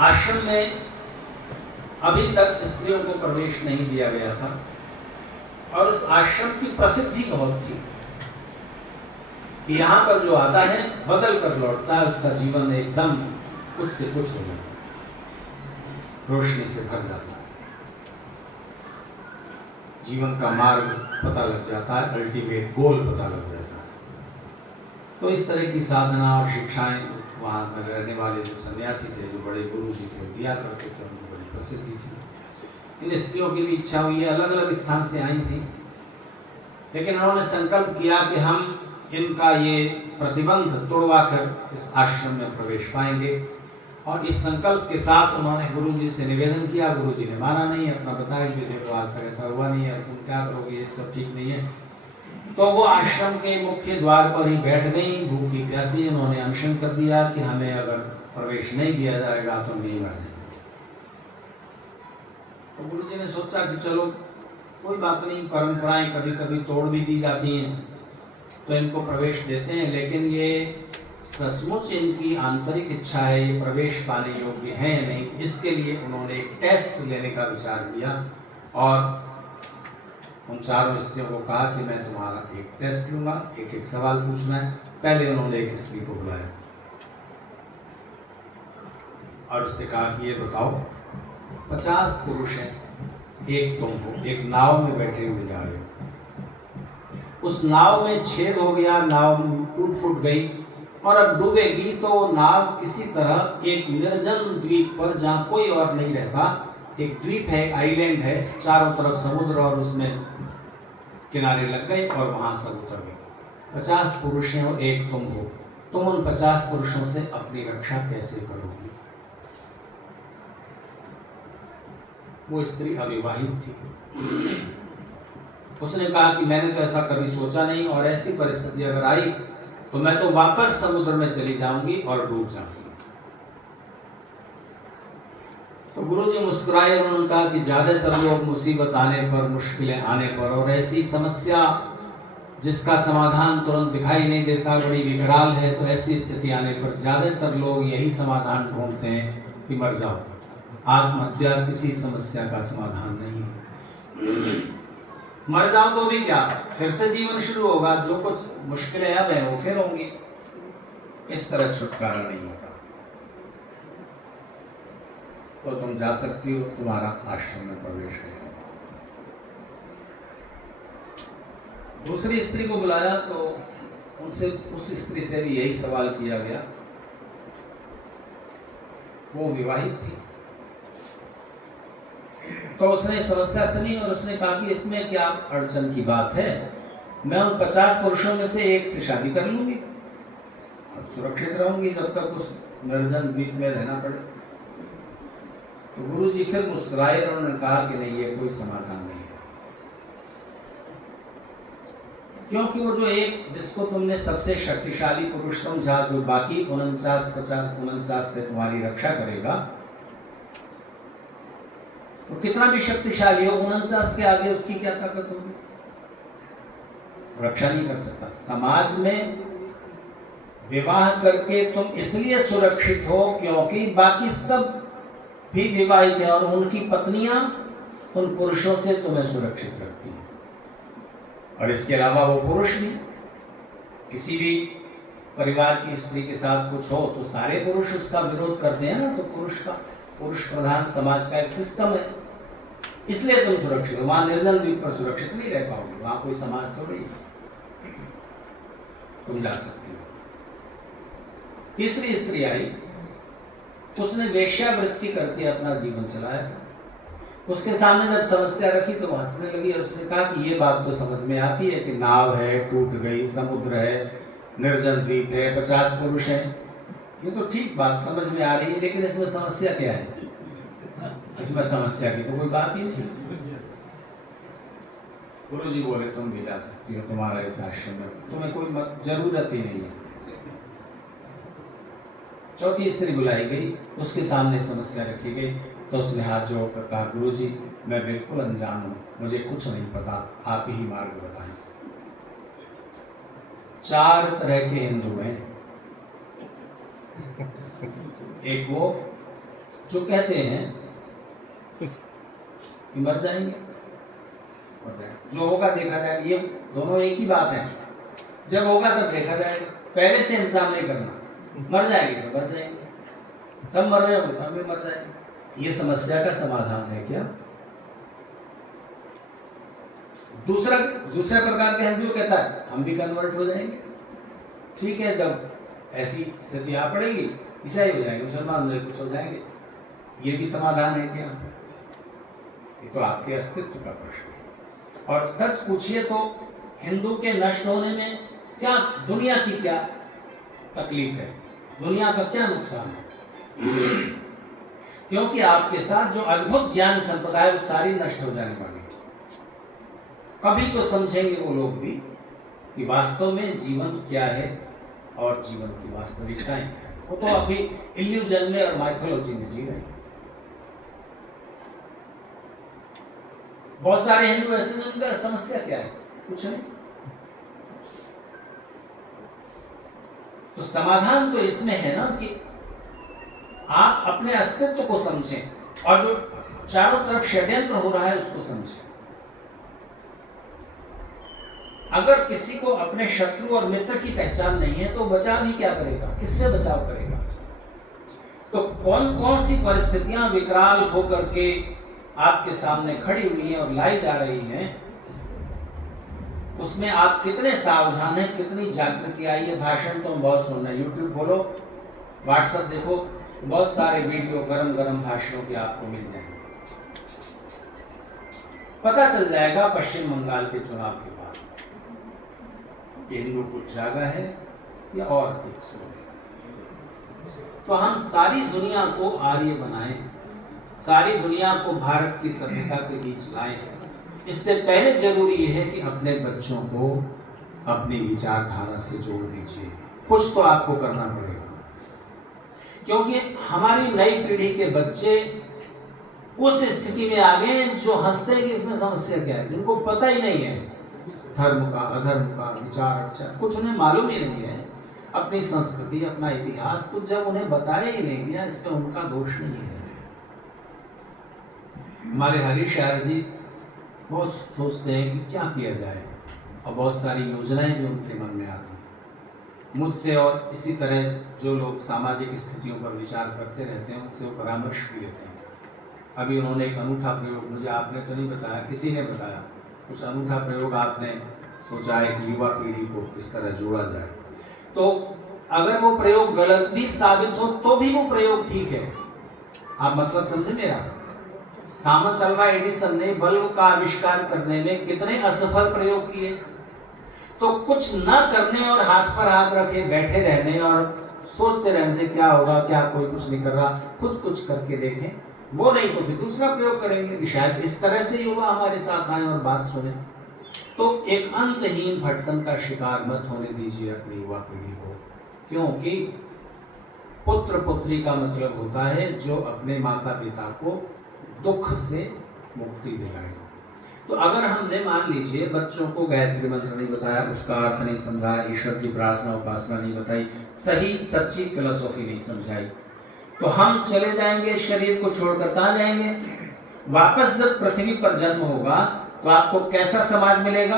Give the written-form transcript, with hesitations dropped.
आश्रम में अभी तक स्त्रियों को प्रवेश नहीं दिया गया था और उस आश्रम की प्रसिद्धि बहुत थी कि यहाँ पर जो आता है बदल कर लौटता है, उसका जीवन एकदम कुछ से कुछ हो जाता है, रोशनी से भर जाता है, जीवन का मार्ग पता लग जाता है, अल्टीमेट गोल पता लग जाता है। तो इस तरह की साधना और शिक्षाएं वहाँ में रहने वाले जो सन्यासी थे, जो बड़े गुरु जी थे, दिया करते थे, उनकी बड़ी प्रसिद्धि थी। इन स्त्रियों की भी इच्छा हुई है, अलग अलग स्थान से आई थी, लेकिन उन्होंने संकल्प किया कि हम इनका ये प्रतिबंध तोड़वा कर इस आश्रम में प्रवेश पाएंगे। और इस संकल्प के साथ उन्होंने गुरु जी से निवेदन किया। गुरु जी ने माना नहीं, अपना बताया कि देखो आज तक ऐसा हुआ नहीं है, तुम क्या करोगे, ये सब ठीक नहीं है। तो वो आश्रम के मुख्य द्वार पर ही बैठ गई, भूखी प्यासी। उन्होंने अनशन कर दिया कि हमें अगर प्रवेश नहीं दिया जाएगा तो हम यहीं मर जाएंगे। तो गुरु जी ने सोचा कि चलो कोई बात नहीं, परंपराएं कभी कभी तोड़ भी दी जाती हैं, तो इनको प्रवेश देते हैं, लेकिन ये सचमुच इनकी आंतरिक इच्छा है, ये प्रवेश पाने योग्य है या नहीं, इसके लिए उन्होंने एक टेस्ट लेने का विचार किया और उन चारों स्त्रियों को कहा कि मैं तुम्हारा एक टेस्ट लूंगा, एक एक सवाल पूछना है। पहले उन्होंने एक स्त्री को बुलाया और उससे कहा कि ये बताओ, 50 पुरुष हैं, एक तुम हो, एक नाव में बैठे हुए जा रहे हो, उस नाव में छेद हो गया, नाव टूट फूट गई और अब डूबेगी, तो नाव किसी तरह एक निर्जन द्वीप पर, जहाँ कोई और नहीं रहता, एक द्वीप है, आइलैंड है, चारों तरफ समुद्र और उसमें किनारे लग गए और वहां सब उतर गए। 50 पुरुष हैं और एक तुम हो, तुम उन 50 पुरुषों से अपनी रक्षा कैसे करोगी? वो स्त्री अविवाहित थी। उसने कहा कि मैंने तो ऐसा कभी सोचा नहीं, और ऐसी परिस्थिति अगर आई तो मैं तो वापस समुद्र में चली जाऊंगी और डूब जाऊंगी। तो गुरुजी मुस्कुराए और उन्होंने कहा कि ज्यादातर लोग मुसीबत आने पर, मुश्किलें आने पर, और ऐसी समस्या जिसका समाधान तुरंत दिखाई नहीं देता, बड़ी विकराल है, तो ऐसी स्थिति आने पर ज्यादातर लोग यही समाधान ढूंढते हैं कि मर जाओ। आत्महत्या किसी समस्या का समाधान नहीं है। मर जाओ तो भी क्या, फिर से जीवन शुरू होगा, जो कुछ मुश्किलें अब हैं वो फिर होंगी। इस तरह छुटकारा नहीं होता। तो तुम जा सकती हो, तुम्हारा आश्रम में प्रवेश है। दूसरी स्त्री को बुलाया तो उनसे, उस स्त्री से भी यही सवाल किया गया। वो विवाहित थी। तो उसने समस्या सुनी और उसने कहा कि इसमें क्या अड़चन की बात है, मैं उन 50 पुरुषों में से एक से शादी कर लूंगी और सुरक्षित रहूंगी जब तक उस निर्जन द्वीप में रहना पड़े। तो गुरु जी फिर मुस्कुराए और उन्होंने कहा कि नहीं, ये कोई समाधान नहीं है, क्योंकि वो जो एक जिसको तुमने सबसे शक्तिशाली पुरुष समझा, जो बाकी 49 से तुम्हारी रक्षा करेगा, वो कितना भी शक्तिशाली हो, 49 के आगे उसकी क्या ताकत होगी, रक्षा नहीं कर सकता। समाज में विवाह करके तुम इसलिए सुरक्षित हो क्योंकि बाकी सब भी विवाहित हैं और उनकी पत्नियां उन पुरुषों से तुम्हें सुरक्षित रखती हैं। और इसके अलावा वो पुरुष भी, किसी भी परिवार की स्त्री के साथ कुछ हो तो सारे पुरुष उसका विरोध करते हैं ना, तो पुरुष प्रधान समाज का एक सिस्टम है, इसलिए तुम सुरक्षित हो। वहां निर्जन द्वीप पर सुरक्षित नहीं रह पाओगे, वहां कोई समाज थोड़ी है, तुम जा सकती हो। तीसरी स्त्री आई, उसने वेश्यावृत्ति करके अपना जीवन चलाया था। उसके सामने जब समस्या रखी तो वो हंसने लगी और उसने कहा कि ये बात तो समझ में आती है कि नाव है, टूट गई, समुद्र है, निर्जन द्वीप है, 50 पुरुष हैं, ये तो ठीक बात समझ में आ रही है, लेकिन इसमें समस्या क्या है? इसमें समस्या की तो कोई बात ही नहीं। गुरु जी बोले तुम भी जा सकती हो, तुम्हारा इस आश्रम में तुम्हें कोई जरूरत ही नहीं है। चौथी स्त्री बुलाई गई, उसके सामने समस्या रखी गई, तो उसने हाथ जोड़कर कहा, गुरु जी मैं बिल्कुल अनजान हूं, मुझे कुछ नहीं पता, आप ही मार्ग बताएं। 4 तरह के हिंदू हैं, एक वो जो कहते हैं कि मर जाएंगे, जो होगा देखा जाएगा, ये दोनों एक ही बात है। जब होगा तब देखा जाएगा, पहले से इंतजाम नहीं करना। मर जाएंगे तो मर जाएंगे, सब मर रहे होंगे तो हम भी मर जाएंगे। ये समस्या का समाधान है क्या? दूसरे प्रकार के हिंदू कहता है हम भी कन्वर्ट हो जाएंगे। ठीक है, जब ऐसी स्थिति आ पड़ेगी ईसाई हो जाएंगे, मुसलमान हो जाएंगे। ये भी समाधान है क्या? ये तो आपके अस्तित्व का प्रश्न है। और सच पूछिए तो हिंदू के नष्ट होने में क्या, दुनिया की क्या तकलीफ है, दुनिया का क्या नुकसान है? क्योंकि आपके साथ जो अद्भुत ज्ञान संपदा है वो सारी नष्ट हो जाने वाली है। कभी तो समझेंगे वो लोग भी कि वास्तव में जीवन क्या है और जीवन की वास्तविकताएं क्या है। वो तो अभी इल्यूजन में और माइथोलॉजी में जी रहे हैं। बहुत सारे हिंदू ऐसे में उनका समस्या क्या है? कुछ नहीं। तो समाधान तो इसमें है ना कि आप अपने अस्तित्व को समझें और जो चारों तरफ षड्यंत्र हो रहा है उसको समझें। अगर किसी को अपने शत्रु और मित्र की पहचान नहीं है तो बचाव ही क्या करेगा, किससे बचाव करेगा? तो कौन कौन सी परिस्थितियां विकराल होकर के आपके सामने खड़ी हुई हैं और लाई जा रही हैं, उसमें आप कितने सावधान हैं, कितनी जागृति आई है। भाषण तो हम बहुत सुन रहे हैं, यूट्यूब खोलो, व्हाट्सएप देखो, बहुत सारे वीडियो गरम गरम भाषणों के आपको मिल जाएंगे। पता चल जाएगा पश्चिम बंगाल के चुनाव के बाद हिंदू कुछ जागा है या और कुछ सो है। तो हम सारी दुनिया को आर्य बनाएं, सारी दुनिया को भारत की सभ्यता के बीच लाएं। इससे पहले जरूरी है कि अपने बच्चों को अपनी विचारधारा से जोड़ दीजिए। कुछ तो आपको करना पड़ेगा, क्योंकि हमारी नई पीढ़ी के बच्चे उस स्थिति में आ गए जो हंसते हैं कि इसमें समस्या क्या है, जिनको पता ही नहीं है धर्म का अधर्म का विचार, कुछ उन्हें मालूम ही नहीं है अपनी संस्कृति, अपना इतिहास, कुछ जब उन्हें बताया ही नहीं गया, इसमें उनका दोष नहीं है। हमारे हरीश आर्य जी बहुत सोचते हैं कि क्या किया जाए और बहुत सारी योजनाएं भी उनके मन में आती हैं। मुझसे और इसी तरह जो लोग सामाजिक स्थितियों पर विचार करते रहते हैं उनसे वो परामर्श भी लेते हैं। अभी उन्होंने एक अनूठा प्रयोग, मुझे आपने तो नहीं बताया, किसी ने बताया, कुछ अनूठा प्रयोग आपने सोचा है कि युवा पीढ़ी को किस तरह जोड़ा जाए। तो अगर वो प्रयोग गलत भी साबित हो तो भी वो प्रयोग ठीक है। आप मतलब समझे मेरा? थॉमस अल्वा एडिसन ने बल्ब का आविष्कार करने में कितने असफल प्रयोग किए। तो कुछ न करने और हाथ पर हाथ रखे बैठे रहने और सोचते रहने से क्या होगा, क्या कोई कुछ नहीं कर रहा, खुद कुछ करके देखें। वो नहीं तो फिर दूसरा प्रयोग करेंगे कि शायद इस तरह से युवा हमारे साथ आए और बात सुने। तो एक अंतहीन भटकन का शिकार मत होने दीजिए अपनी युवा पीढ़ी को, क्योंकि पुत्र पुत्री का मतलब होता है जो अपने माता पिता को दुख से मुक्ति दिलाए। तो अगर हमने मान लीजिए बच्चों को गायत्री मंत्र नहीं बताया, उसका अर्थ नहीं समझाया, ईश्वर की प्रार्थना उपासना नहीं बताई, सही सच्ची फिलोसॉफी नहीं समझाई, तो हम चले जाएंगे शरीर को छोड़कर। कहाँ जाएंगे? वापस जब पृथ्वी पर जन्म होगा तो आपको कैसा समाज मिलेगा?